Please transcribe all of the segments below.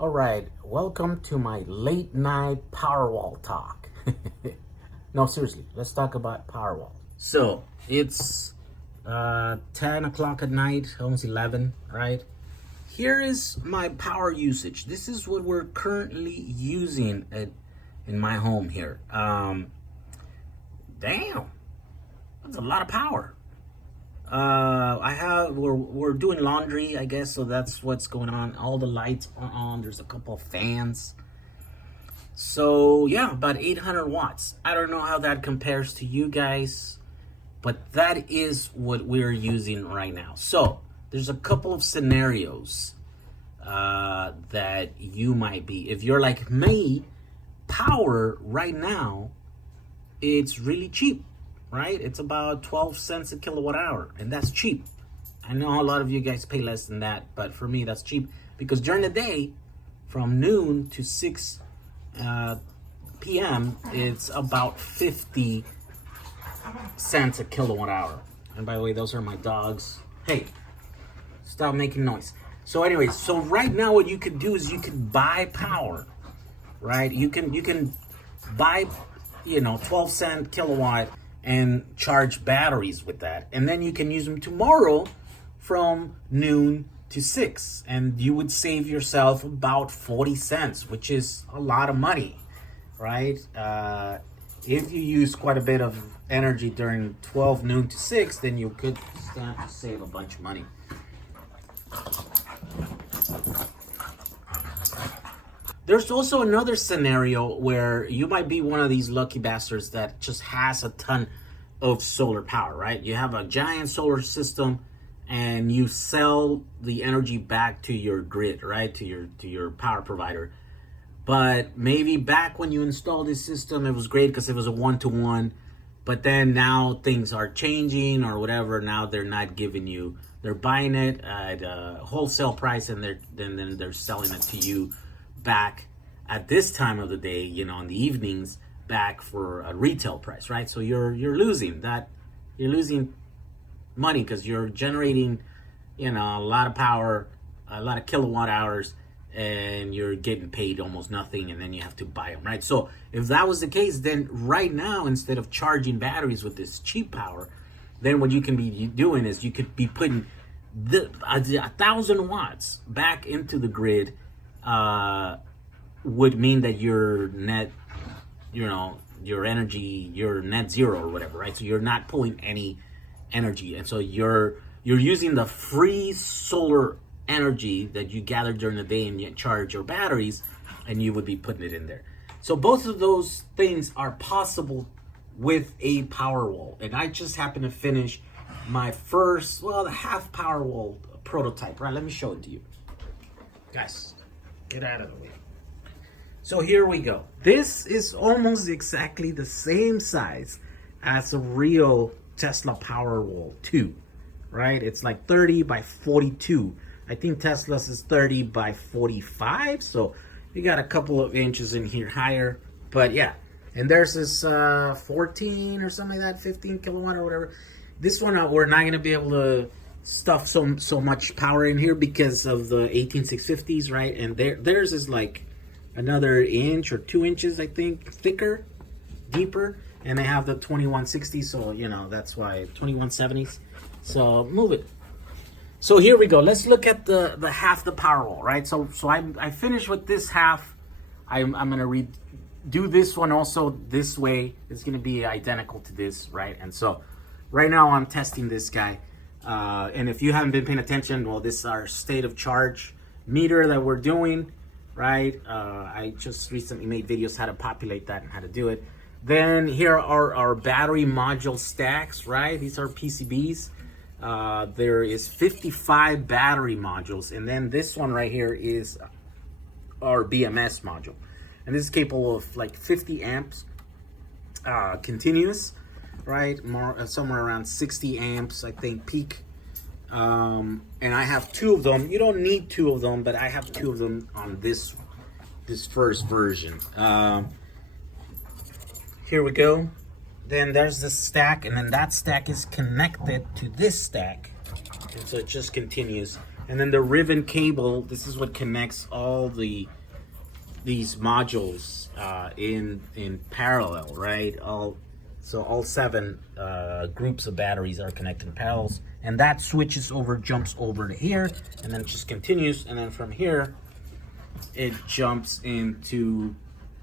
All right, welcome to my late night PowerWall talk. No, seriously, let's talk about PowerWall. So it's 10 o'clock at night, almost 11, right? Here is my power usage. This is what we're currently using in my home here. Damn, that's a lot of power. We're doing laundry, I guess, so that's what's going on. All the lights are on. There's a couple of fans. So yeah, about 800 watts. I don't know how that compares to you guys, but that is what we're using right now. So there's a couple of scenarios that you might be. If you're like me, power right now, it's really cheap. Right? It's about 12 cents a kilowatt hour, and that's cheap. I know a lot of you guys pay less than that, but for me, that's cheap because during the day, from noon to 6 p.m., it's about 50 cents a kilowatt hour. And by the way, those are my dogs. Hey, stop making noise. So anyway, so right now what you could do is you could buy power, right? You can buy, 12 cent kilowatt and charge batteries with that, and then you can use them tomorrow from noon to 6, and you would save yourself about 40 cents, which is a lot of money, right? If you use quite a bit of energy during 12 noon to 6, then you could stand to save a bunch of money. There's also another scenario where you might be one of these lucky bastards that just has a ton of solar power, right? You have a giant solar system and you sell the energy back to your grid, right? To your power provider. But maybe back when you installed this system, it was great because it was a one-to-one. But then now things are changing or whatever. Now they're not giving you, they're buying it at a wholesale price and then they're selling it to you back at this time of the day, in the evenings, back for a retail price, right? So you're losing money because you're generating, a lot of power, a lot of kilowatt hours, and you're getting paid almost nothing, and then you have to buy them, right? So if that was the case, then right now, instead of charging batteries with this cheap power, then what you can be doing is you could be putting 1,000 watts back into the grid. Would mean that your net, your energy, you're net zero or whatever, right? So you're not pulling any energy, and so you're using the free solar energy that you gather during the day and you charge your batteries, and you would be putting it in there. So both of those things are possible with a PowerWall, and I just happen to finish my first, the half PowerWall prototype, right? Let me show it to you, guys. Get out of the way. So here we go. This is almost exactly the same size as a real Tesla PowerWall 2, right? It's like 30 by 42. I think Tesla's is 30 by 45, so you got a couple of inches in here higher. But yeah, and there's this 14 or something like that, 15 kilowatt or whatever. This one, we're not going to be able to stuff so much power in here because of the 18650s, right? And theirs is like another inch or 2 inches, I think, thicker, deeper, and they have the 2160s, so that's why 2170s. So move it. So here we go. Let's look at the half the PowerWall, right? So I finished with this half. I'm gonna redo this one also this way. It's gonna be identical to this, right? And so right now I'm testing this guy. And if you haven't been paying attention, well, this is our state of charge meter that we're doing, right? I just recently made videos how to populate that and how to do it. Then here are our battery module stacks, right? These are PCBs. There is 55 battery modules, and then this one right here is our BMS module, and this is capable of like 50 amps continuous, right? Somewhere around 60 amps, I think, peak. And I have 2 of them. You don't need 2 of them, but I have 2 of them on this first version. Here we go. Then there's this stack, and then that stack is connected to this stack, and so it just continues. And then the ribbon cable, this is what connects all these modules in parallel, right? So all 7 groups of batteries are connected in parallels, and that switches over, jumps over to here, and then just continues, and then from here it jumps into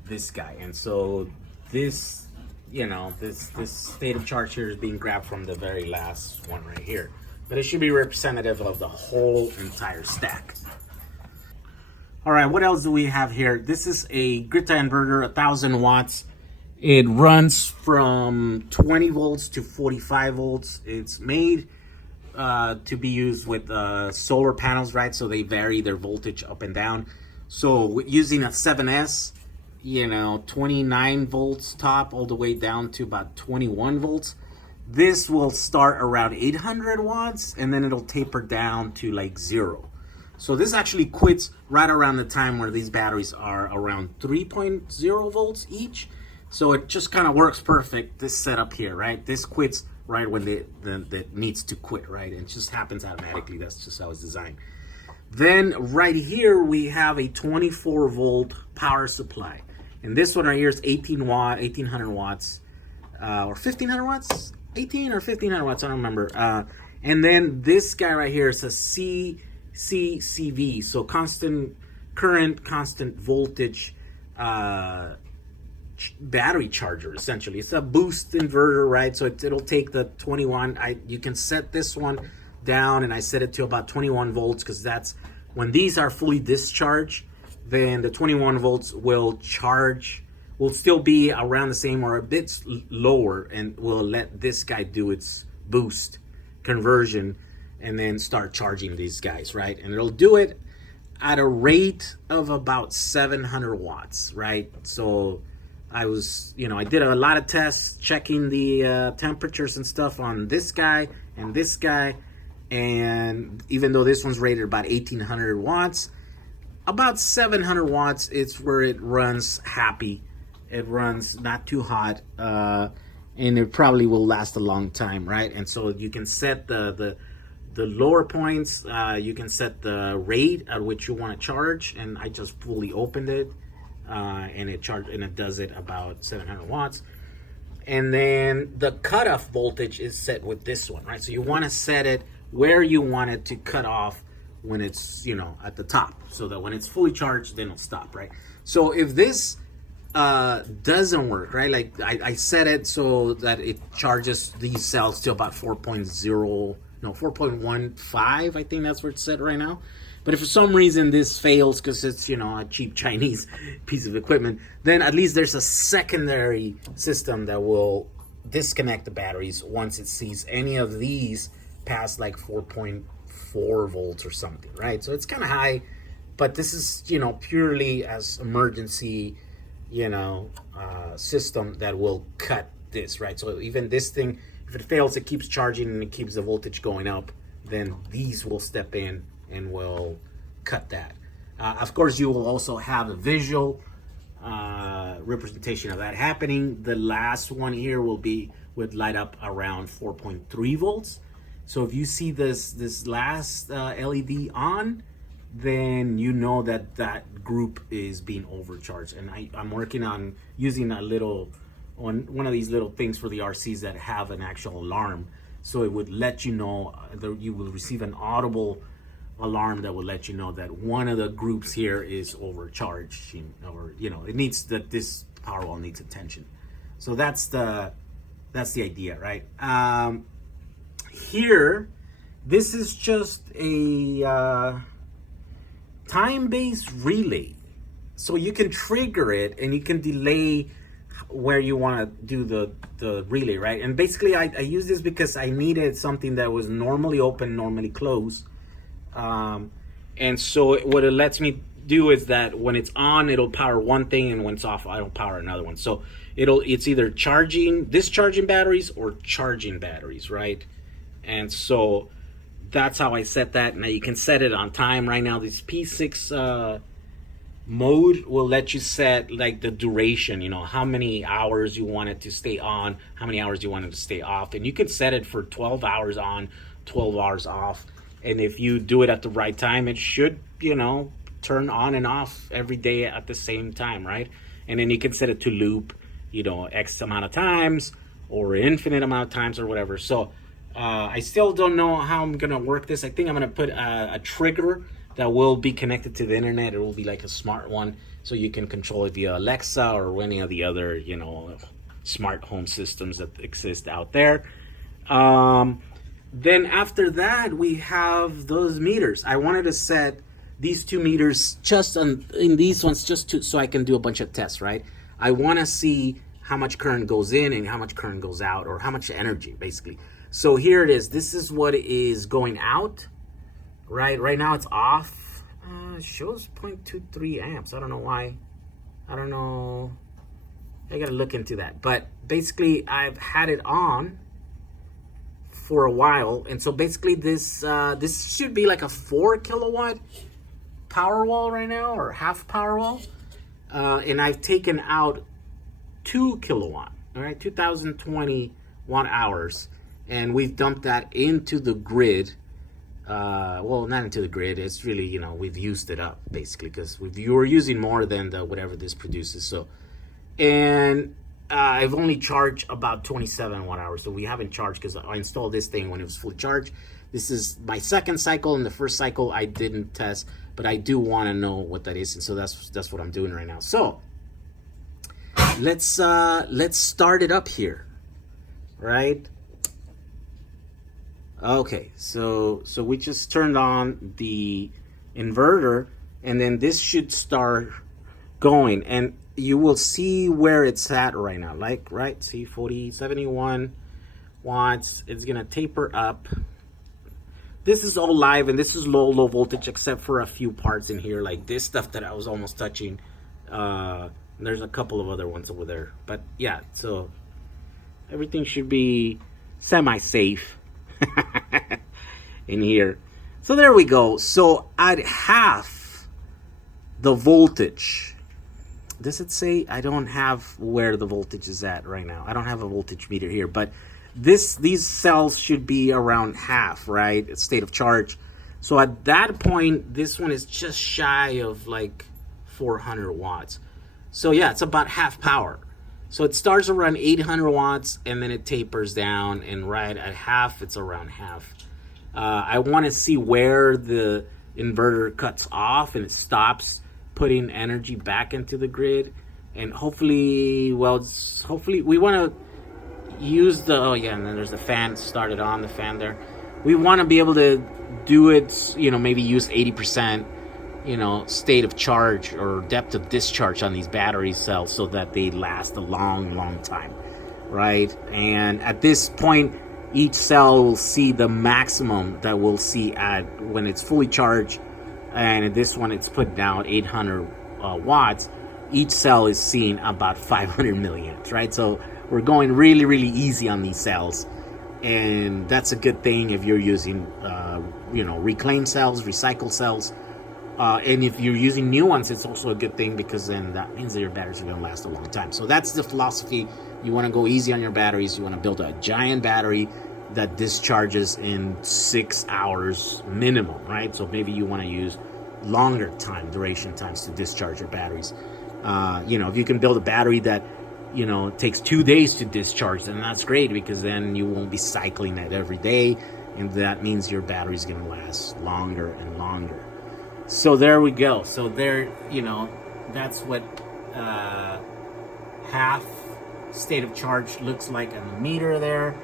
this guy. And so this, you know, this state of charge here is being grabbed from the very last one right here, but it should be representative of the whole entire stack. All right, what else do we have here? This is a grid tie inverter, 1,000 watts. It runs from 20 volts to 45 volts. It's made to be used with solar panels, right? So they vary their voltage up and down. So using a 7S, you know, 29 volts top all the way down to about 21 volts. This will start around 800 watts and then it'll taper down to like 0. So this actually quits right around the time where these batteries are around 3.0 volts each. So it just kind of works perfect, this setup here, right? This quits right when that needs to quit, right? It just happens automatically. That's just how it's designed. Then right here, we have a 24 volt power supply. And this one right here is 1800 watts, or 1500 watts, 18 or 1500 watts, I don't remember. And then this guy right here is a CCV, so constant current, constant voltage battery charger, essentially. It's a boost inverter, right? So it'll take the 21. You can set this one down, and I set it to about 21 volts because that's when these are fully discharged. Then the 21 volts will still be around the same or a bit lower, and will let this guy do its boost conversion and then start charging these guys, right? And it'll do it at a rate of about 700 watts, right? So I did a lot of tests checking the temperatures and stuff on this guy and this guy. And even though this one's rated about 1800 watts, about 700 watts, it's where it runs happy. It runs not too hot, and it probably will last a long time, right? And so you can set the lower points, you can set the rate at which you want to charge, and I just fully opened it, and it does it about 700 watts. And then the cutoff voltage is set with this one, right? So you want to set it where you want it to cut off when it's, at the top, so that when it's fully charged, then it'll stop, right? So if this doesn't work, right? Like I set it so that it charges these cells to about 4.15, I think that's where it's set right now. But if for some reason this fails because it's, a cheap Chinese piece of equipment, then at least there's a secondary system that will disconnect the batteries once it sees any of these past like 4.4 volts or something, right? So it's kind of high, but this is, purely as emergency, system that will cut this, right? So even this thing, if it fails, it keeps charging and it keeps the voltage going up, then these will step in and will cut that. Of course, you will also have a visual representation of that happening. The last one here would light up around 4.3 volts. So if you see this last LED on, then you know that group is being overcharged. And I'm working on using one of these little things for the RCs that have an actual alarm. So it would let you know, you will receive an audible alarm that will let you know that one of the groups here is overcharged, or it needs this PowerWall needs attention. So that's the idea, right? Here, this is just a time-based relay, so you can trigger it and you can delay where you want to do the relay, right? And basically I use this because I needed something that was normally open, normally closed, and so what it lets me do is that when it's on, it'll power one thing, and when it's off, I'll power another one. So it's either discharging batteries or charging batteries, right? And so that's how I set that. Now you can set it on time. Right now, this P6 mode will let you set like the duration, how many hours you want it to stay on, how many hours you want it to stay off. And you can set it for 12 hours on, 12 hours off. And if you do it at the right time, it should, turn on and off every day at the same time, right? And then you can set it to loop, X amount of times or infinite amount of times or whatever. So I still don't know how I'm going to work this. I think I'm going to put a trigger that will be connected to the internet. It will be like a smart one, so you can control it via Alexa or any of the other, smart home systems that exist out there. Then after that, we have those meters. I wanted to set these 2 meters just in these ones, so I can do a bunch of tests, right? I want to see how much current goes in and how much current goes out, or how much energy, basically. So here it is. This is what is going out, right? Right now it's off. It shows 0.23 amps. I don't know why. I don't know. I got to look into that. But basically, I've had it on for a while, and so basically this should be like a 4 kilowatt PowerWall right now, or half PowerWall, and I've taken out 2 kilowatt, all right, 2020 watt hours, and we've dumped that into the grid. Well, not into the grid. It's really, we've used it up basically, because you were using more than whatever this produces. So, and I've only charged about 27 watt hours, so we haven't charged because I installed this thing when it was fully charged. This is my second cycle, and the first cycle I didn't test, but I do want to know what that is, and so that's what I'm doing right now. So let's start it up here, right? Okay, so we just turned on the inverter, and then this should start going, and you will see where it's at right now, like, right, see 71 watts. It's gonna taper up. This is all live, and this is low voltage, except for a few parts in here, like this stuff that I was almost touching. There's a couple of other ones over there, but yeah, so everything should be semi-safe in here. So there we go. So at half the voltage, does it say? I don't have where the voltage is at right now. I don't have a voltage meter here, but these cells should be around half, right? State of charge. So at that point, this one is just shy of like 400 watts. So yeah, it's about half power. So it starts around 800 watts, and then it tapers down, and right at half, it's around half. I want to see where the inverter cuts off and it stops putting energy back into the grid, and hopefully we want to use and then there's the fan started on, the fan there. We want to be able to do it, maybe use 80%, state of charge or depth of discharge on these battery cells, so that they last a long time, right? And at this point, each cell will see the maximum that we'll see at when it's fully charged. And in this one, it's put down 800 watts. Each cell is seeing about 500 milliamps, right? So we're going really easy on these cells. And that's a good thing if you're using, reclaimed cells, recycled cells. And if you're using new ones, it's also a good thing, because then that means that your batteries are going to last a long time. So that's the philosophy. You want to go easy on your batteries. You want to build a giant battery that discharges in 6 hours minimum, right? So maybe you want to use longer duration times to discharge your batteries. If you can build a battery that, takes 2 days to discharge, then that's great, because then you won't be cycling it every day, and that means your battery is going to last longer and longer. So there we go. So there, that's what half state of charge looks like on the meter there.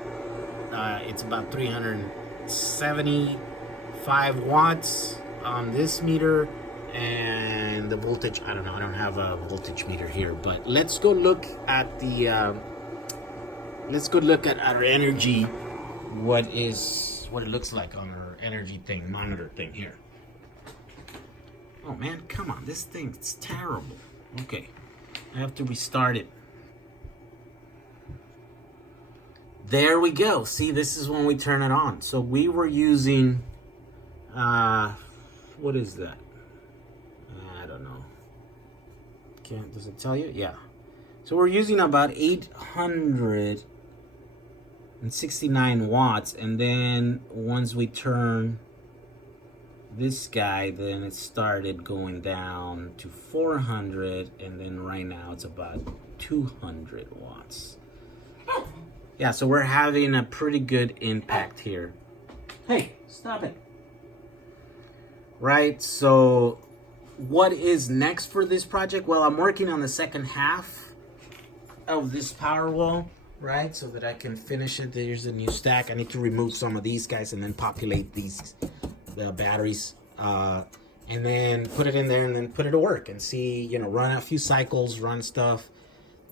It's about 375 watts on this meter, and the voltage, I don't know, I don't have a voltage meter here, but let's go look at our energy, what it looks like on our energy monitor thing here. Oh man, come on, this thing's terrible. Okay, I have to restart it. There we go. See, this is when we turn it on. So we were using, what is that? I don't know. Does it tell you? Yeah. So we're using about 869 watts. And then once we turn this guy, then it started going down to 400, and then right now it's about 200 watts. Yeah, so we're having a pretty good impact here. Hey, stop it. Right, so what is next for this project? Well, I'm working on the second half of this PowerWall, right, so that I can finish it. There's a new stack. I need to remove some of these guys and then populate the batteries, and then put it in there and then put it to work and see, you know, run a few cycles, run stuff,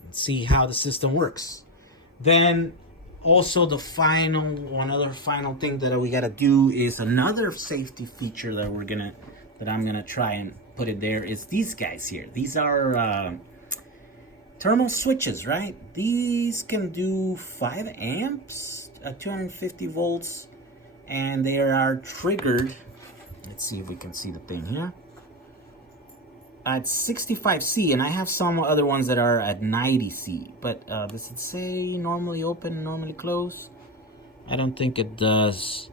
and see how the system works. Then also one other final thing that we gotta do is another safety feature that I'm gonna try and put in there is these guys here. These are Thermo Switches, right? These can do 5 amps at 250 volts, and they are triggered. Let's see if we can see the thing here. At 65C, and I have some other ones that are at 90C, but does it say normally open, normally close? I don't think it does.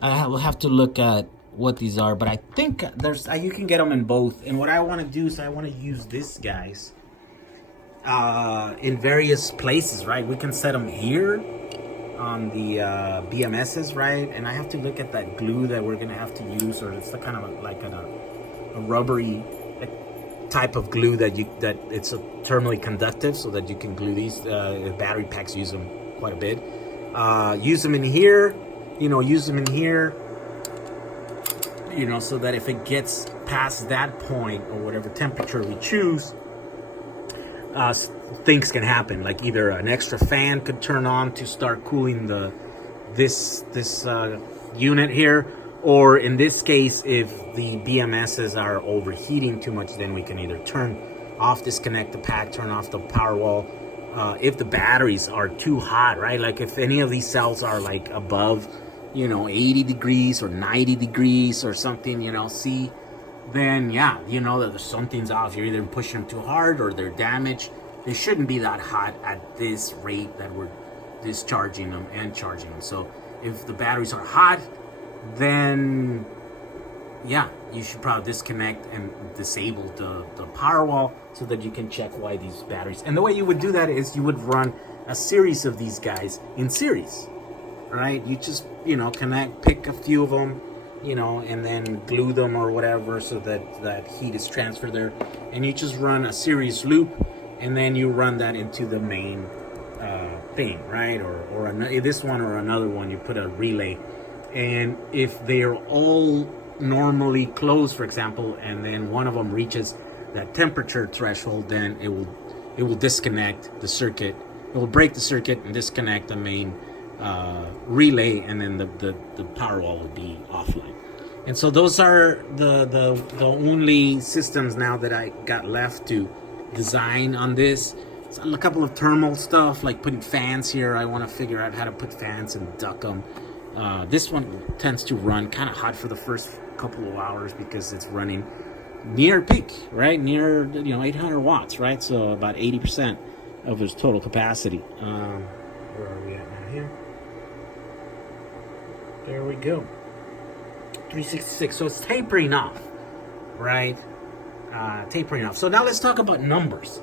I will have to look at what these are, but I think you can get them in both. And what I want to do is I want to use this guys in various places, right? We can set them here on the BMSs, right? And I have to look at that glue that we're gonna have to use, or it's kind of like a rubbery type of glue that it's thermally conductive, so that you can glue these. Battery packs use them quite a bit. Use them in here, use them in here, so that if it gets past that point or whatever temperature we choose, things can happen. Like either an extra fan could turn on to start cooling this unit here, or in this case, if the BMSs are overheating too much, then we can either disconnect the pack, turn off the PowerWall. If the batteries are too hot, right? Like if any of these cells are like above, 80 degrees or 90 degrees or something, then yeah, that there's something's off. You're either pushing them too hard or they're damaged. They shouldn't be that hot at this rate that we're discharging them and charging them. So if the batteries are hot, then yeah, you should probably disconnect and disable the PowerWall so that you can check why these batteries. And the way you would do that is you would run a series of these guys in series, right? You just, pick a few of them, and then glue them or whatever so that heat is transferred there. And you just run a series loop, and then you run that into the main thing, right? Or this one or another one, you put a relay. And if they're all normally closed, for example, and then one of them reaches that temperature threshold, then it will disconnect the circuit. It will break the circuit and disconnect the main relay, and then the PowerWall will be offline. And so those are the only systems now that I got left to design on this. So a couple of thermal stuff, like putting fans here. I want to figure out how to put fans and duck them. This one tends to run kind of hot for the first couple of hours because it's running near peak, right? Near 800 watts, right? So about 80% of its total capacity. Where are we at now here? There we go. 366. So it's tapering off, right? Tapering off. So now let's talk about numbers.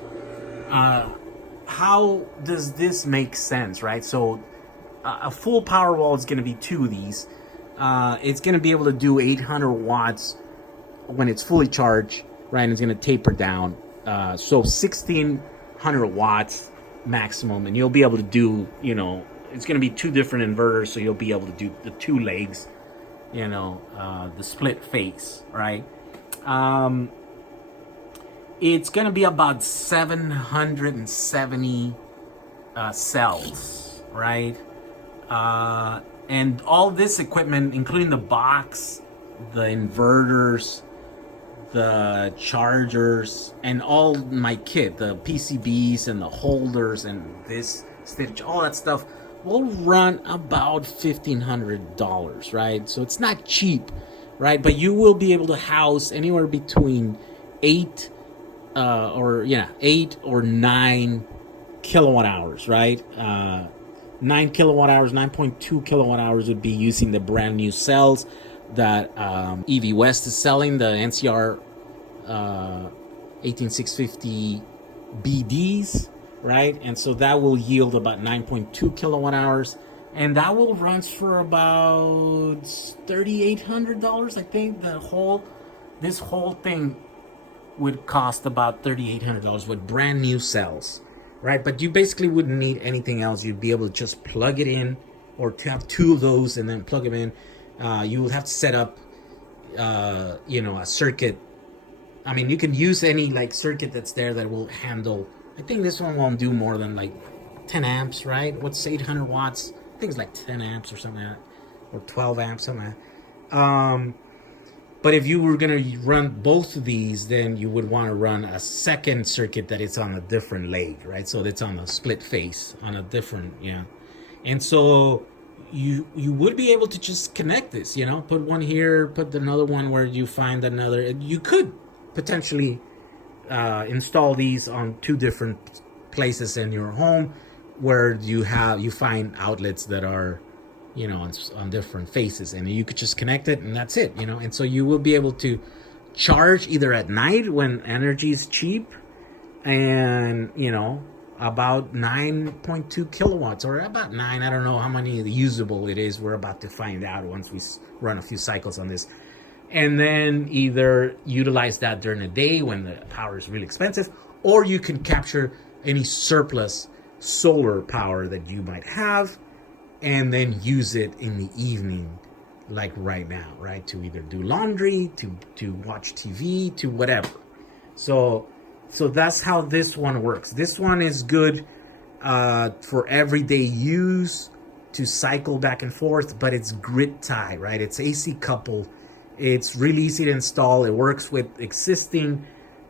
How does this make sense, right? So a full PowerWall is going to be 2 of these. It's going to be able to do 800 watts when it's fully charged, right? And it's going to taper down. So 1600 watts maximum, and you'll be able to do, it's going to be 2 different inverters, so you'll be able to do the 2 legs, the split phase, right? It's going to be about 770 cells, right? And all this equipment, including the box, the inverters, the chargers, and all my kit, the PCBs and the holders and this stitch, all that stuff, will run about $1,500, right? So it's not cheap, right? But you will be able to house anywhere between 8 or 9 kilowatt hours, right? 9 kilowatt hours, 9.2 kilowatt hours would be using the brand new cells. that EV West is selling, the NCR 18650 BDs, right? And so that will yield about 9.2 kilowatt hours, and that will run for about $3,800. I think this whole thing would cost about $3,800 with brand new cells, right? But you basically wouldn't need anything else. You'd be able to just plug it in, or to have two of those and then plug them in. You would have to set up, a circuit. I mean, you can use any like circuit that's there that will handle. I think this one won't do more than like 10 amps, right? What's 800 watts? I think it's like 10 amps or something like that, or 12 amps, something like that. But if you were going to run both of these, then you would want to run a second circuit that is on a different leg, right? So it's on a split face, on a different, And so you would be able to just connect this, put one here, put another one where you find another. You could potentially install these on two different places in your home where you find outlets that are on different faces, and you could just connect it and that's it, and so you will be able to charge either at night when energy is cheap, and about 9.2 kilowatts, or about 9, I don't know how many usable it is. We're about to find out once we run a few cycles on this, and then either utilize that during the day when the power is really expensive, or you can capture any surplus solar power that you might have and then use it in the evening, like right now, right? To either do laundry, to watch TV, to whatever. So that's how this one works. This one is good for everyday use, to cycle back and forth, but it's grid tie, right? It's AC coupled. It's really easy to install. It works with existing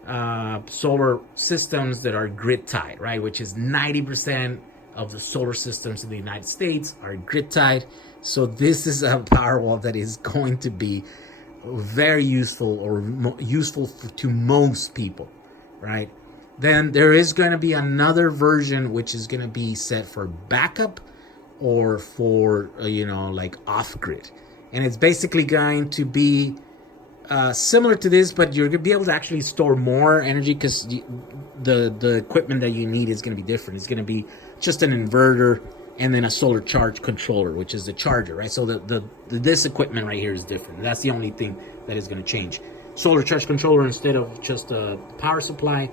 solar systems that are grid tied, right? Which is 90% of the solar systems in the United States are grid tied. So this is a PowerWall that is going to be very useful, or useful to most people, right? Then there is going to be another version which is going to be set for backup, or for like off grid, and it's basically going to be similar to this, but you're going to be able to actually store more energy, because the equipment that you need is going to be different. It's going to be just an inverter and then a solar charge controller, which is the charger, right? So this equipment right here is different. That's the only thing that is going to change. Solar charge controller instead of just a power supply,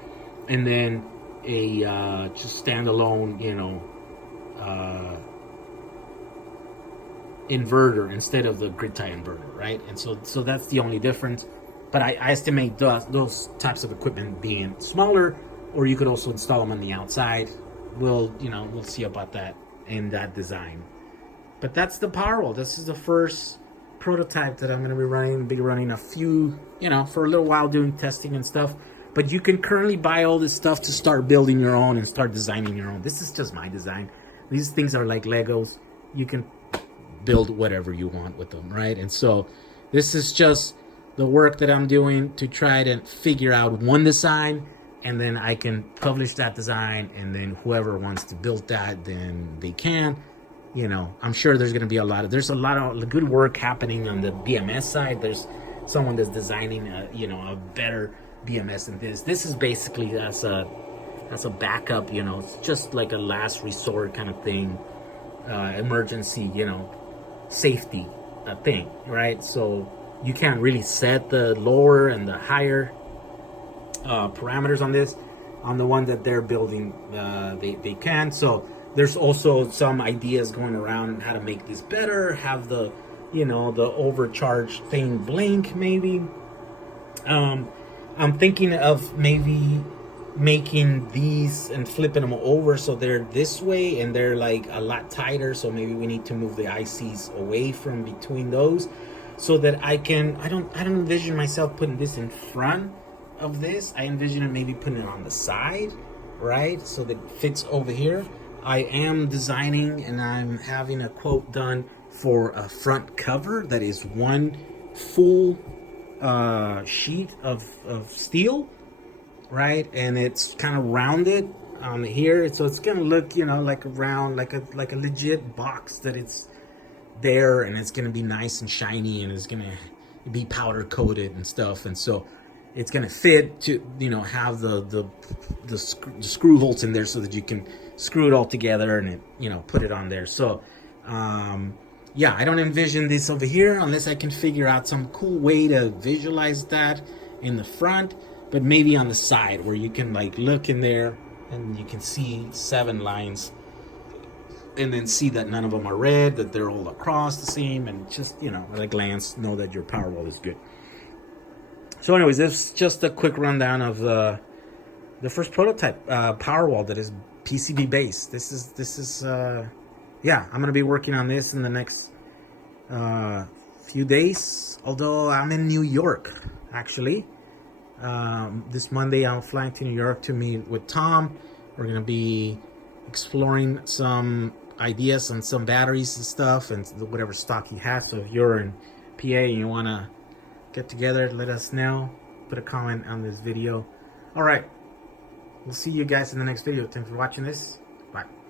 and then a just standalone, inverter instead of the grid tie inverter, right? And so that's the only difference. But I estimate those types of equipment being smaller, or you could also install them on the outside. We'll see about that in that design. But that's the PowerWall. This is the first prototype that I'm going to be running. Be running a few, for a little while, doing testing and stuff. But you can currently buy all this stuff to start building your own and start designing your own. This is just my design. These things are like Legos. You can build whatever you want with them, right? And so this is just the work that I'm doing to try to figure out one design, and then I can publish that design, and then whoever wants to build that, then they can. I'm sure there's going to be a lot of good work happening on the BMS side. There's someone that's designing a better BMS than this. This is basically as a backup, it's just like a last resort kind of thing, emergency, safety thing, right? So you can't really set the lower and the higher parameters on this. On the one that they're building, they can. So there's also some ideas going around how to make this better, have the overcharged thing blink maybe. I'm thinking of maybe making these and flipping them over so they're this way and they're like a lot tighter. So maybe we need to move the ICs away from between those, so that I don't envision myself putting this in front of this. I envision it maybe putting it on the side, right? So that it fits over here. I am designing, and I'm having a quote done for a front cover that is one full sheet of steel, right? And it's kind of rounded here, so it's gonna look like a round, like a legit box that it's there, and it's gonna be nice and shiny, and it's gonna be powder coated and stuff, and so it's gonna fit to, you know, have the screw holes in there so that you can screw it all together and it, you know, put it on there. So yeah, I don't envision this over here unless I can figure out some cool way to visualize that in the front, but maybe on the side where you can like look in there and you can see 7 lines and then see that none of them are red, that they're all across the same, and just, you know, at a glance know that your PowerWall is good. So anyways, this is just a quick rundown of the first prototype PowerWall that is PCB based. This is yeah, I'm gonna be working on this in the next few days, although I'm in New York actually. This Monday I'm flying to New York to meet with Tom. We're gonna be exploring some ideas on some batteries and stuff and whatever stock he has. So if you're in PA and you wanna get together, let us know. Put a comment on this video. All right, we'll see you guys in the next video. Thanks for watching this. Bye.